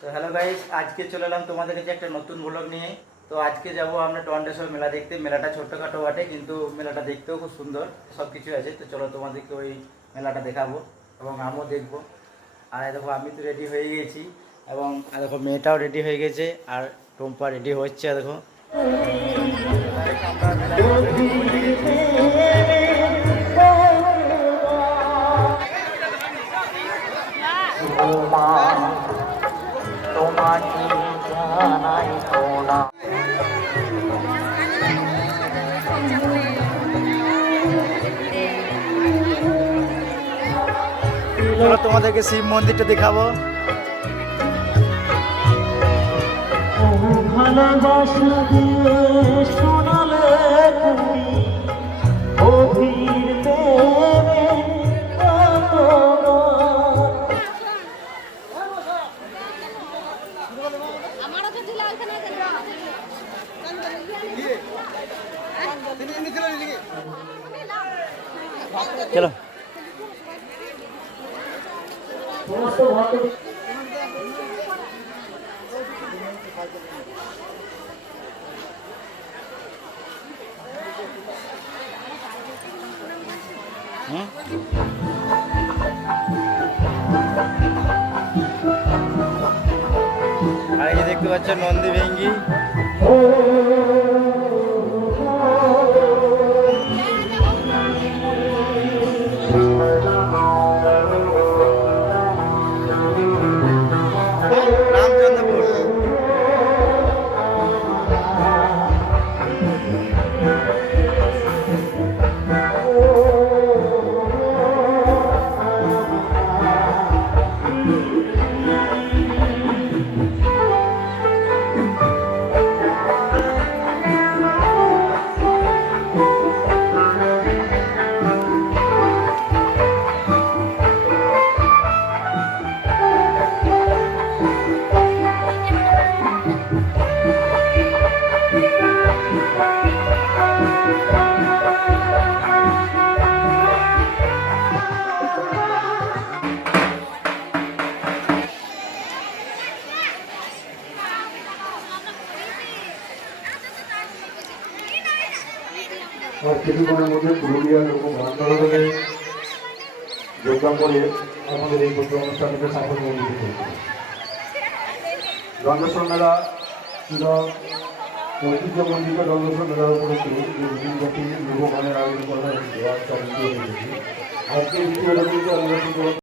তো hello guys, আজকে চলে এলাম তোমাদের কাছে একটা নতুন ব্লগ নিয়ে। তো আজকে যাব আমরা টন্ডেশ্বর মেলা দেখতে। মেলাটা ছোট্টখাটো বটে, কিন্তু মেলাটা দেখতেও খুব সুন্দর, সব কিছু আছে। তো চলো তোমাদেরকে ওই মেলাটা দেখাবো এবং আমিও দেখবো। আর দেখো আমি তো রেডি হয়ে গেছি এবং দেখো মেয়েটাও রেডি হয়ে গেছে আর টম্পা রেডি হচ্ছে। দেখো আমরা মেলায় পৌঁছে গেছি। তোমাকে জানাই না। চলো তোমাদেরকে শিব মন্দিরটা দেখাবো। ভালোবাসা দিয়ে শোনালে তুমি অধীর প্রেমে চলো সমস্ত ভক্ত আর এই যে দেখতে পাচ্ছ নন্দী ভেঙ্গি। রামচন্দ্রপুর। আর কিছুক্ষণের মধ্যে পুরুলিয়ার লোক আন্দোলনে যোগদান করে আমাদের এই অনুষ্ঠানকে সাফল্যমণ্ডিত করবে। দণ্ডেশ্বর মেলা ছিল ঐতিহ্যমণ্ডিত দণ্ডেশ্বর মেলার উপলক্ষে যুবগানের আয়োজন করা হয়েছিল। আজকে দ্বিতীয়